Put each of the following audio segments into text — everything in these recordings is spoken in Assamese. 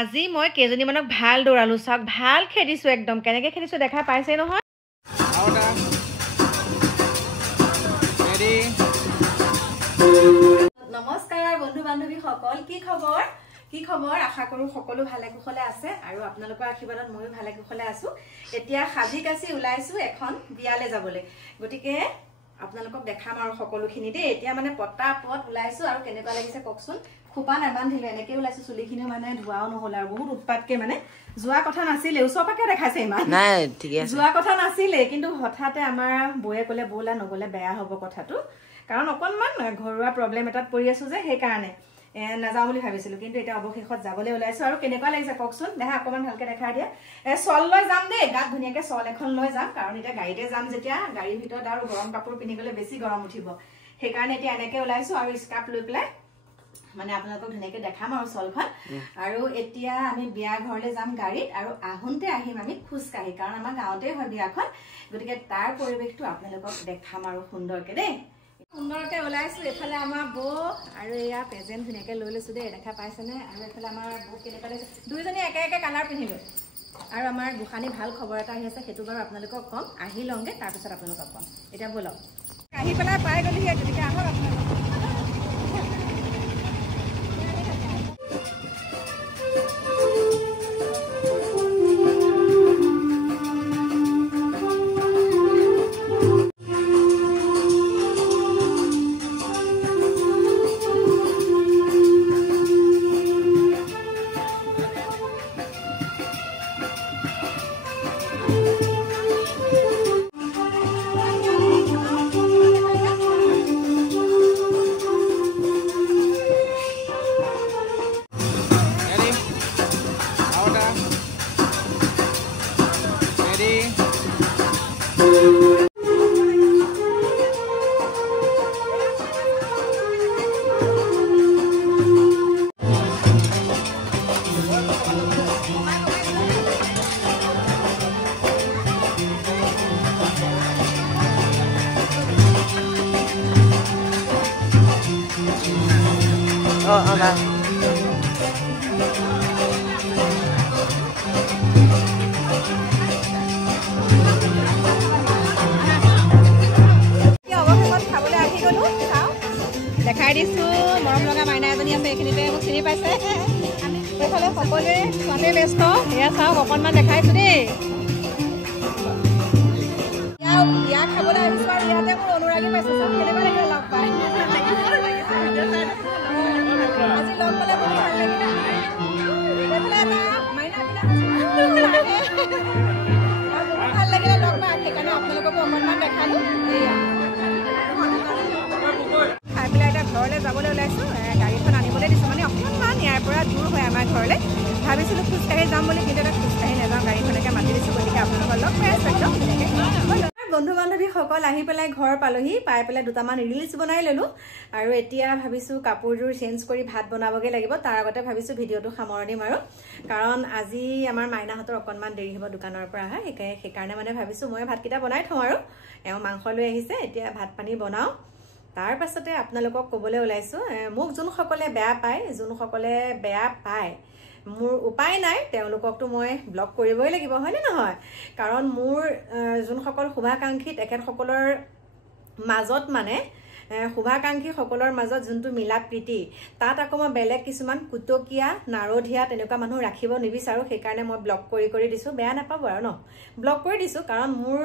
আজি মই কেজনীমানক ভাল দৌৰালো চাওক ভাল খেদিছো একদম কেনেকৈ খেদিছো দেখা পাইছে নহয় নমস্কাৰ বন্ধু বান্ধৱী সকল কি খবৰ আশা কৰো সকলো ভালে কুশলে আছে আৰু আপোনালোকৰ আশীৰ্বাদত ময়ো ভালে কুশলে আছো এতিয়া সাজি কাছি ওলাইছো এখন বিয়ালে যাবলৈ গটিকে আপোনালোকক দেখাম আৰু সকলোখিনি দে এতিয়া মানে পটাপট ওলাইছো আৰু কেনেকুৱা লাগিছে ককচোন খুপা নাবান্ধিলে এনেকৈ ওলাইছো চুলিখিনি মানে ধোৱাও নহল আৰু বহুত উৎপাতকে মানে যোৱা কথা নাছিলে ওচৰপাকে দেখাইছে ইমান নাই ঠিক আছে যোৱা কথা নাছিলে কিন্তু হঠাতে আমাৰ বয়ে ক'লে ব'লা নগলে বেয়া হ'ব কথাটো কাৰণ অকনমান ঘৰুৱা প্ৰব্লেম এটাত পৰি আছো যে সেই কাৰণে নাযাওঁ বুলি ভাবিছিলো কিন্তু এটা অৱশেষত যাবলৈ ওলাইছো আৰু কেনেকুৱা লাগিছে ককচোন দেখা অকমান ভালকে দেখাই দিয়া চল লৈ যাম দেই গাত ধুনীয়াকে চল এখন লৈ যাম কাৰণ এতিয়া গাড়ীতে যাম যেতিয়া গাড়ীৰ ভিতৰত আৰু গৰম কাপোৰ পিন্ধি গলে বেছি গৰম উঠিব সেইকাৰণে এতিয়া এনেকে ওলাইছো আৰু স্কাৰ্ফ লৈ পেলাই মানে আপোনালোকক ধুনীয়াকে দেখাম আৰু চলখন আৰু এতিয়া আমি বিয়া ঘৰলৈ যাম গাড়ীত আৰু আহোঁতে আহিম আমি খোজকাঢ়ি কাৰণ আমাৰ গাঁৱতে হয় বিয়াখন গতিকে তাৰ পৰিৱেশটো আপোনালোকক দেখাম আৰু সুন্দৰকে দেই সুন্দৰকে ওলাইছো এফালে আমাৰ বৌ আৰু এয়া প্ৰেজেন্ট ধুনীয়াকে লৈ লৈছো দেই দেখা পাইছেনে আৰু এফালে আমাৰ বৌ কেনেকুৱা লাগিছে দুইজনী একে একে কালাৰ পিন্ধিলো আৰু আমাৰ গোসানী ভাল খবৰ এটা আহি আছে সেইটো বাৰু আপোনালোকক কম আহি লওঁগে তাৰপিছত আপোনালোকক কম এতিয়া ব'লক আহি পেলাই পাই গ'লিহে গতিকে আহক আপোনালোক দেখাই দিছো মৰম লগা মাইনা এজনী আছে এইখিনিতে মোক চিনি পাইছে এইফালে সকলোৱে ছোৱালীয়ে ব্যস্ত এয়া চাওক অকণমান দেখাইছো দেই বিয়া খাবলৈ আহিছো আৰু ইয়াতে মোৰ অনুৰাগী পাইছো চব কেনেকুৱা লাগিলে লগ পাই আজি লগ পালে বহুত ভাল লাগিলে ভাল লাগিলে লগ পাই সেইকাৰণে আপোনালোককো অকণমান দেখালো এয়া ঘৰলৈ যাবলৈ ওলাইছো গাড়ীখন আনিবলৈ দিছো মানে অকণমান ইয়াৰ পৰা দূৰ হয় আমাৰ ঘৰলৈ ভাবিছিলো খোজকাঢ়ি যাম বুলি কিন্তু এটা খোজকাঢ়ি নাযাওঁ গাড়ীখনকে মাতি দিছো গতিকে আপোনালোকৰ লগ পাই আছো একদম বন্ধু বান্ধৱীসকল আহি পেলাই ঘৰ পালোহি পাই পেলাই দুটামান ৰিলছ বনাই ল'লো আৰু এতিয়া ভাবিছো কাপোৰযোৰ চেঞ্জ কৰি ভাত বনাবগৈ লাগিব তাৰ আগতে ভাবিছো ভিডিঅ'টো সামৰণি মাৰো কাৰণ আজি আমাৰ মাইনাহঁতৰ অকণমান দেৰি হ'ব দোকানৰ পৰা আহা সেইকাৰণে মানে ভাবিছো মই ভাতকেইটা বনাই থওঁ আৰু এওঁ মাংস লৈ আহিছে এতিয়া ভাত পানী বনাওঁ তাৰ পাছতে আপোনালোকক ক'বলৈ ওলাইছো মোক যোনসকলে বেয়া পায় মোৰ উপায় নাই তেওঁলোককতো মই ব্লক কৰিবই লাগিব হয়নে নহয় কাৰণ মোৰ যোনসকল শুভাকাংক্ষী তেখেতসকলৰ মাজত মানে শুভাকাংক্ষীসকলৰ মাজত যোনটো মিলা প্ৰীতি তাত আকৌ মই বেলেগ কিছুমান কুটকীয়া নাৰধীয়া তেনেকুৱা মানুহ ৰাখিব নিবিচাৰোঁ সেইকাৰণে মই ব্লক কৰি দিছোঁ বেয়া নাপাব আৰু ন ব্লক কৰি দিছোঁ কাৰণ মোৰ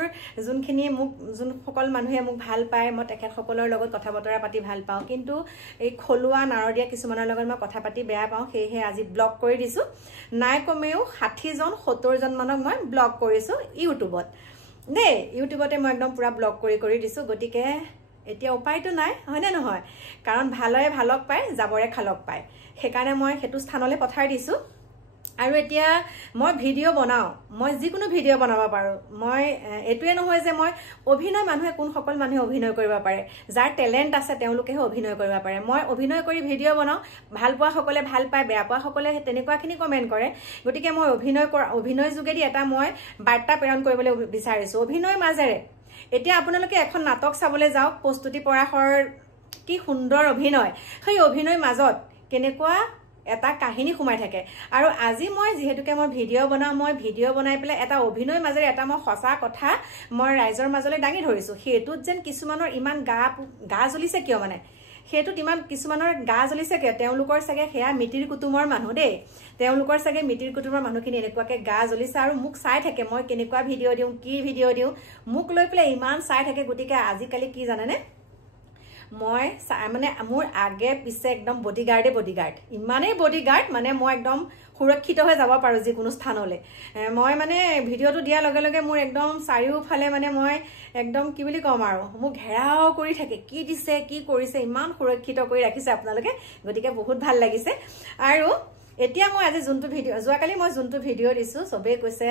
যোনসকল মানুহে মোক ভাল পায় মই তেখেতসকলৰ লগত কথা বতৰা পাতি ভাল পাওঁ কিন্তু এই খলুৱা নাৰদীয়া কিছুমানৰ লগত মই কথা পাতি বেয়া পাওঁ সেয়েহে আজি ব্লক কৰি দিছোঁ নাই কমেও 60জন 70জন মানক মই ব্লক কৰিছোঁ ইউটিউবত দেই ইউটিউবতে মই একদম পুৰা ব্লক কৰি দিছোঁ গতিকে এতিয়া উপায়টো নাই হয়নে নহয় কাৰণ ভালৰে ভালক পায় যাবৰে খালক পায় সেইকাৰণে মই সেইটো স্থানলৈ পঠাই দিছোঁ আৰু এতিয়া মই ভিডিঅ' বনাওঁ মই যিকোনো ভিডিঅ' বনাব পাৰোঁ মই এইটোৱে নহয় যে মই অভিনয় মানুহে কোনসকল মানুহে অভিনয় কৰিব পাৰে যাৰ টেলেণ্ট আছে তেওঁলোকেহে অভিনয় কৰিব পাৰে মই অভিনয় কৰি ভিডিঅ' বনাওঁ ভাল পোৱাসকলে ভাল পায় বেয়া পোৱাসকলে তেনেকুৱাখিনি কমেণ্ট কৰে গতিকে মই অভিনয় যোগেদি এটা মই বাৰ্তা প্ৰেৰণ কৰিবলৈ বিচাৰিছোঁ অভিনয় মাজেৰে এতিয়া আপোনালোকে এখন নাটক চাবলৈ যাওক প্ৰস্তুতি পৰাশৰ কি সুন্দৰ অভিনয় সেই অভিনয় মাজত কেনেকুৱা এটা কাহিনী সোমাই থাকে আৰু আজি মই যেহেতুকে মই ভিডিঅ' বনাওঁ মই ভিডিঅ' বনাই পেলাই এটা অভিনয় মাজেৰে এটা মই সঁচা কথা মই ৰাইজৰ মাজলৈ দাঙি ধৰিছোঁ সেইটোত যেন কিছুমানৰ ইমান গা জ্বলিছে কিয় মানে সেইটোত ইমান কিছুমানৰ গা জ্বলিছে কিয় তেওঁলোকৰ চাগে সেয়া মিতিৰ কুটুমৰ মানুহ দেই তেওঁলোকৰ চাগে মিতিৰ কুটুমৰ মানুহখিনি এনেকুৱাকে গা জ্বলিছে আৰু মোক চাই থাকে মই কেনেকুৱা ভিডিঅ' দিওঁ কি ভিডিঅ' দিওঁ মোক লৈ পেলাই ইমান চাই থাকে গতিকে আজিকালি কি জানেনে মই মানে মোৰ আগে পিছে একদম বডিগাৰ্ডে বডিগাৰ্ড ইমানেই বডিগাৰ্ড মানে মই একদম সুৰক্ষিত হৈ যাব পাৰোঁ যিকোনো স্থানলৈ মই মানে ভিডিঅ'টো দিয়াৰ লগে লগে মোৰ একদম চাৰিওফালে মানে মই একদম কি বুলি ক'ম আৰু মোক ঘেৰাও কৰি থাকে কি দিছে কি কৰিছে ইমান সুৰক্ষিত কৰি ৰাখিছে আপোনালোকে গতিকে বহুত ভাল লাগিছে আৰু এতিয়া মই আজি যোনটো ভিডিঅ' যোৱাকালি মই যোনটো ভিডিঅ' দিছোঁ চবেই কৈছে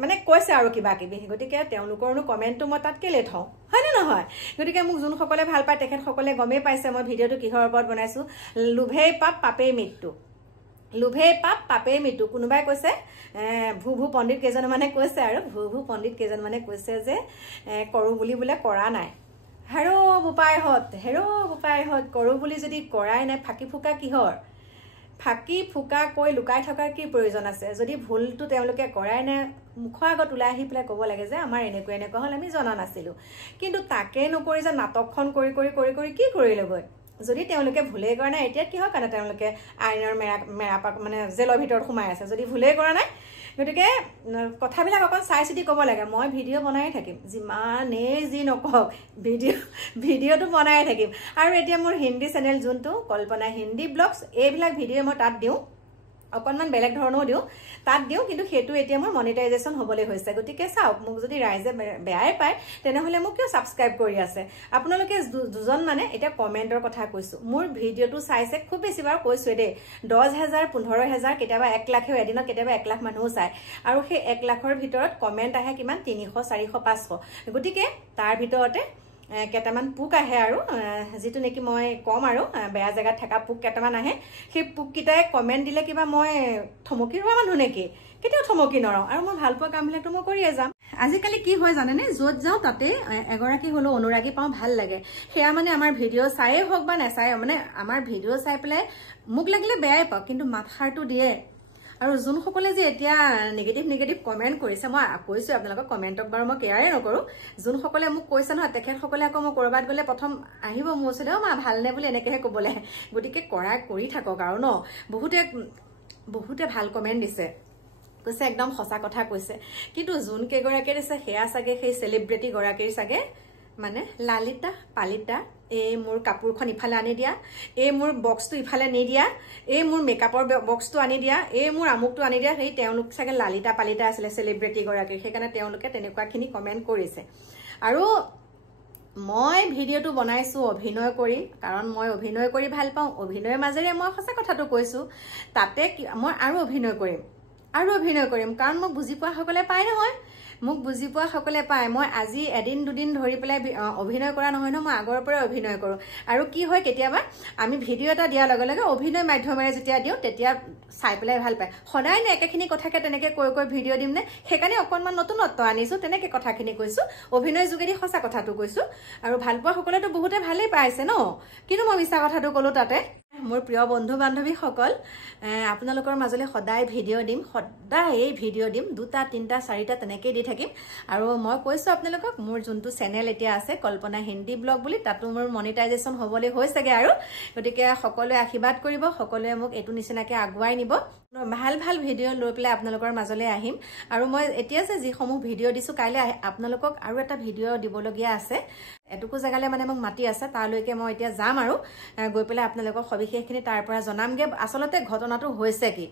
মানে কৈছে আৰু কিবা কিবি গতিকে তেওঁলোকৰনো কমেণ্টটো মই তাত কেলে থওঁ হয়নে নহয় গতিকে মোক যোনসকলে ভাল পায় তেখেতসকলে গমেই পাইছে মই ভিডিঅ'টো কিহৰ ওপৰত বনাইছোঁ লোভেই পাপ পাপেই মৃত্যু লোভেই পাপ পাপেই মৃত্যু কোনোবাই কৈছে ভূ পণ্ডিত কেইজনমানে কৈছে আৰু ভূ পণ্ডিত কেইজনমানে কৈছে যে কৰোঁ বুলি বোলে কৰা নাই হেৰ' বোপাইহঁত কৰোঁ বুলি যদি কৰাই নাই ফাঁকি ফুকা কিহৰ ফাঁকি ফুকা কৈ লুকাই থকাৰ কি প্ৰয়োজন আছে যদি ভুলটো তেওঁলোকে কৰাই নাই মুখৰ আগত ওলাই আহি পেলাই ক'ব লাগে যে আমাৰ এনেকুৱা হ'ল আমি জনা নাছিলোঁ কিন্তু তাকে নকৰি যে নাটকখন কৰি কৰি কৰি কৰি কি কৰিলেগৈ যদি তেওঁলোকে ভুলেই কৰা নাই এতিয়া কিহৰ কাৰণে তেওঁলোকে আইনৰ মেৰাপাক মানে জেলৰ ভিতৰত সোমাই আছে যদি ভুলেই কৰা নাই গতিকে কথাবিলাক অকণ চাই চিতি ক'ব লাগে মই ভিডিঅ' বনাই থাকিম যিমানেই যি নকওক ভিডিঅ'টো বনাই থাকিম আৰু এতিয়া মোৰ হিন্দী চেনেল যোনটো কল্পনা হিন্দী ব্লগছ এইবিলাক ভিডিঅ' মই তাত দিওঁ অকণমান বেলেগ ধৰণেও দিওঁ তাত দিওঁ কিন্তু সেইটো এতিয়া মোৰ মনিটাইজেশ্যন হ'বলৈ হৈছে গতিকে চাওক মোক যদি ৰাইজে বেয়াই পায় তেনেহ'লে মোক কিয় ছাবস্ক্ৰাইব কৰি আছে আপোনালোকে দুজন মানে এতিয়া কমেণ্টৰ কথা কৈছোঁ মোৰ ভিডিঅ'টো চাইছে খুব বেছি বাৰ কৈছোঁৱে দেই 10,000 15,000 কেতিয়াবা 1 লাখেও এদিনত কেতিয়াবা 1 লাখ মানুহো চায় আৰু সেই 1 লাখৰ ভিতৰত কমেণ্ট আহে কিমান 300 400 500 গতিকে তাৰ ভিতৰতে কেইটামান পোক আহে আৰু যিটো নেকি মই কম আৰু বেয়া জেগাত থকা পোক কেইটামান আহে সেই পোককেইটাই কমেণ্ট দিলে কিবা মই থমকি ৰোৱা মানুহ নেকি কেতিয়াও থমকি নৰওঁ আৰু মই ভাল পোৱা কামবিলাকতো মই কৰিয়ে যাম আজিকালি কি হয় জানেনে য'ত যাওঁ তাতে এগৰাকী হ'লেও অনুৰাগী পাওঁ ভাল লাগে সেয়া মানে আমাৰ ভিডিঅ' চায়েই হওক বা নাচায়েই মানে আমাৰ ভিডিঅ' চাই পেলাই মোক লাগিলে বেয়াই পাওঁ কিন্তু মাতষাৰটো দিয়ে আৰু যোনসকলে যে এতিয়া নিগেটিভ কমেণ্ট কৰিছে মই কৈছোঁ আপোনালোকক কমেণ্টক বাৰু মই কেয়াৰে নকৰোঁ যোনসকলে মোক কৈছে নহয় তেখেতসকলে আকৌ মই ক'ৰবাত গ'লে প্ৰথম আহিব মোৰ ওচৰলৈ মা ভালনে বুলি এনেকৈহে ক'বলৈ আহে গতিকে কৰি থাকক আৰু ন বহুতে ভাল কমেণ্ট দিছে কৈছে একদম সঁচা কথা কৈছে কিন্তু যোন কেইগৰাকীয়ে দিছে সেয়া চাগে সেই চেলিব্ৰিটিগৰাকীৰ চাগে মানে লালিতা পালিতা এই মোৰ কাপোৰখন ইফালে আনি দিয়া এই মোৰ বক্সটো ইফালে নি দিয়া এই মোৰ মেকআপৰ বক্সটো আনি দিয়া এই মোৰ আমুকটো আনি দিয়া সেই তেওঁলোক চাগে লালিতা পালিতা আছিলে চেলিব্ৰিটিগৰাকীৰ সেইকাৰণে তেওঁলোকে তেনেকুৱাখিনি কমেণ্ট কৰিছে আৰু মই ভিডিঅ'টো বনাইছোঁ অভিনয় কৰি কাৰণ মই অভিনয় কৰি ভাল পাওঁ অভিনয়ৰ মাজেৰে মই সঁচা কথাটো কৈছোঁ তাতে মই আৰু অভিনয় কৰিম কাৰণ মোক বুজি পোৱা সকলে পায় নহয় মোক বুজি পোৱা সকলে পায় মই আজি এদিন দুদিন ধৰি পেলাই অভিনয় কৰা নহয় ন মই আগৰ পৰাই অভিনয় কৰোঁ আৰু কি হয় কেতিয়াবা আমি ভিডিঅ' এটা দিয়াৰ লগে লগে অভিনয় মাধ্যমেৰে যেতিয়া দিওঁ তেতিয়া চাই পেলাই ভাল পায় সদায় নে একেখিনি কথাকে তেনেকৈ কৈ ভিডিঅ' দিম নে সেইকাৰণে অকণমান নতুনত্ব আনিছোঁ তেনেকৈ কথাখিনি কৈছোঁ অভিনয় যোগেদি সঁচা কথাটো কৈছোঁ আৰু ভাল পোৱা সকলেতো বহুতে ভালেই পাইছে ন কিন্তু মই মিছা কথাটো ক'লোঁ তাতে মোৰ প্ৰিয় বন্ধু বান্ধৱীসকল আপোনালোকৰ মাজলৈ সদায় ভিডিঅ' দিম সদায় এই ভিডিঅ' দিম 2টা 3টা 4টা তেনেকৈ দি থাকিম আৰু মই কৈছোঁ আপোনালোকক মোৰ যোনটো চেনেল এতিয়া আছে কল্পনা হিন্দী ব্লগ বুলি তাতো মোৰ মনিটাইজেশ্যন হ'বলৈ হৈছেগৈ আৰু গতিকে সকলোৱে আশীৰ্বাদ কৰিব সকলোৱে মোক এইটো নিচিনাকৈ আগুৱাই নিব ভাল ভিডিঅ' লৈ পেলাই আপোনালোকৰ মাজলৈ আহিম আৰু মই এতিয়া যে যিসমূহ ভিডিঅ' দিছোঁ কাইলৈ আপোনালোকক আৰু এটা ভিডিঅ' দিবলগীয়া আছে এটুকু জেগালৈ মানে মোক মাতি আছে তালৈকে মই এতিয়া যাম আৰু গৈ পেলাই আপোনালোকক সবিশেষখিনি তাৰ পৰা জনামগৈ আচলতে ঘটনাটো হৈছে কি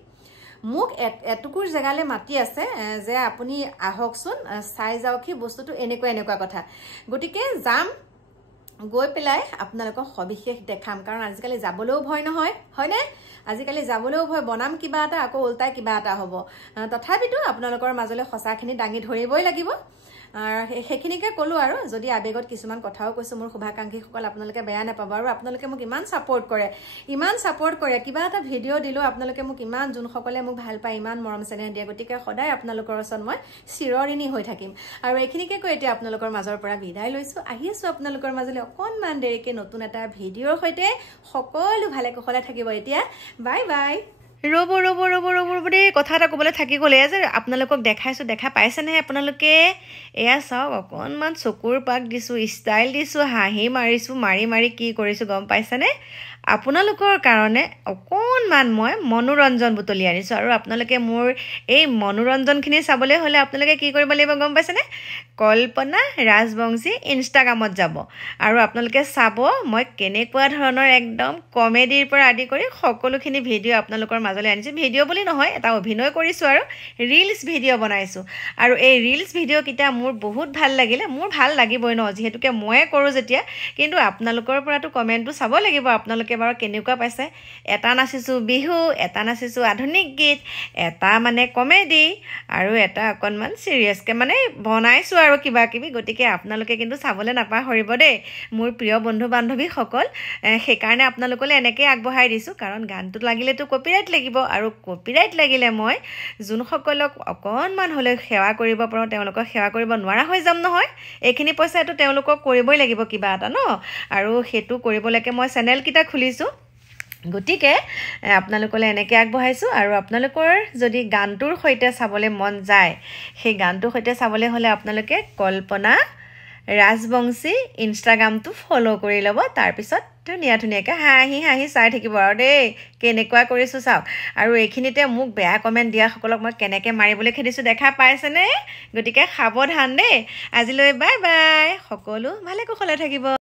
মোক এটুকুৰ জেগালৈ মাতি আছে যে আপুনি আহকচোন চাই যাওক কি বস্তুটো এনেকুৱা কথা গতিকে যাম গৈ পেলাই আপোনালোকক সবিশেষ দেখাম কাৰণ আজিকালি যাবলৈও ভয় নহয় হয়নে আজিকালি যাবলৈও ভয় বনাম কিবা এটা আকৌ উল্টাই কিবা এটা হ'ব তথাপিতো আপোনালোকৰ মাজলৈ সঁচাখিনি দাঙি ধৰিবই লাগিব সেইখিনিকে ক'লোঁ আৰু যদি আবেগত কিছুমান কথাও কৈছোঁ মোৰ শুভাকাংক্ষীসকল আপোনালোকে বেয়া নাপাব আৰু আপোনালোকে মোক ইমান ছাপোৰ্ট কৰে কিবা এটা ভিডিঅ' দিলেও আপোনালোকে মোক ইমান যোনসকলে মোক ভাল পায় ইমান মৰম চেনেহ দিয়ে গতিকে সদায় আপোনালোকৰ ওচৰত মই চিৰঋণী হৈ থাকিম আৰু এইখিনিকে কৈ এতিয়া আপোনালোকৰ মাজৰ পৰা বিদায় লৈছোঁ আহি আছোঁ আপোনালোকৰ মাজলৈ অকণমান দেৰিকৈ নতুন এটা ভিডিঅ'ৰ সৈতে সকলো ভালে কুশলে থাকিব এতিয়া বাই ৰ'ব ৰ'ব ৰ'ব ৰ'ব ৰ'ব দেই, কথা এটা ক'বলৈ থাকি গ'ল। এয়া যে আপোনালোকক দেখাইছোঁ, দেখা পাইছেনে আপোনালোকে? এয়া চাওক, অকণমান চকুৰ পাক দিছোঁ, ষ্টাইল দিছোঁ, হাঁহি মাৰিছোঁ, মাৰি মাৰি কি কৰিছোঁ গম পাইছেনে? আপোনালোকৰ কাৰণে অকণমান মই মনোৰঞ্জন বুটলি আনিছোঁ। আৰু আপোনালোকে মোৰ এই মনোৰঞ্জনখিনি চাবলৈ হ'লে আপোনালোকে কি কৰিব লাগিব গম পাইছেনে? কল্পনা ৰাজবংশী ইনষ্টাগ্ৰামত যাব আৰু আপোনালোকে চাব মই কেনেকুৱা ধৰণৰ একদম কমেডিৰ পৰা আদি কৰি সকলোখিনি ভিডিঅ' আপোনালোকৰ মাজলৈ আনিছোঁ। ভিডিঅ' বুলি নহয়, এটা অভিনয় কৰিছোঁ আৰু ৰিলছ ভিডিঅ' বনাইছোঁ। আৰু এই ৰিলছ ভিডিঅ'কেইটা মোৰ বহুত ভাল লাগিলে। মোৰ ভাল লাগিবই ন, যিহেতুকে ময়ে কৰোঁ যেতিয়া। কিন্তু আপোনালোকৰ পৰাতো কমেণ্টটো চাব লাগিব, আপোনালোকে বাৰু কেনেকুৱা পাইছে। এটা নাচিছোঁ বিহু, এটা নাচিছোঁ আধুনিক গীত, এটা মানে কমেডি, আৰু এটা অকণমান চিৰিয়াছকৈ মানে বনাইছোঁ আৰু কিবা কিবি। গতিকে আপোনালোকে কিন্তু চাবলৈ নাপাহৰিব দেই, মোৰ প্ৰিয় বন্ধু বান্ধৱীসকল। সেইকাৰণে আপোনালোকলৈ এনেকৈ আগবঢ়াই দিছোঁ, কাৰণ গানটোত লাগিলেতো কপিৰাইট লাগিব, আৰু কপিৰাইট লাগিলে মই যোনসকলক অকণমান হ'লেও সেৱা কৰিব পাৰোঁ তেওঁলোকক সেৱা কৰিব নোৱাৰা হৈ যাম নহয়। এইখিনি পইচাটো তেওঁলোকক কৰিবই লাগিব কিবা এটা ন, আৰু সেইটো কৰিবলৈকে মই চেনেলকেইটা খুলিছোঁ। গতিকে আপোনালোকলৈ এনেকৈ আগবঢ়াইছোঁ। আৰু আপোনালোকৰ যদি গানটোৰ সৈতে চাবলৈ মন যায়, সেই গানটোৰ সৈতে চাবলৈ হ'লে আপোনালোকে কল্পনা ৰাজবংশী ইনষ্টাগ্ৰামটো ফ'ল' কৰি ল'ব। তাৰপিছত ধুনীয়াকৈ হাঁহি হাঁহি চাই থাকিব আৰু দেই, কেনেকুৱা কৰিছোঁ চাওক। আৰু এইখিনিতে মোক বেয়া কমেণ্ট দিয়াসকলক মই কেনেকৈ মাৰিবলৈ খেদিছোঁ দেখা পাইছেনে? গতিকে সাৱধান দেই। আজিলৈ বাই বাই, সকলো ভালে কুশলে থাকিব।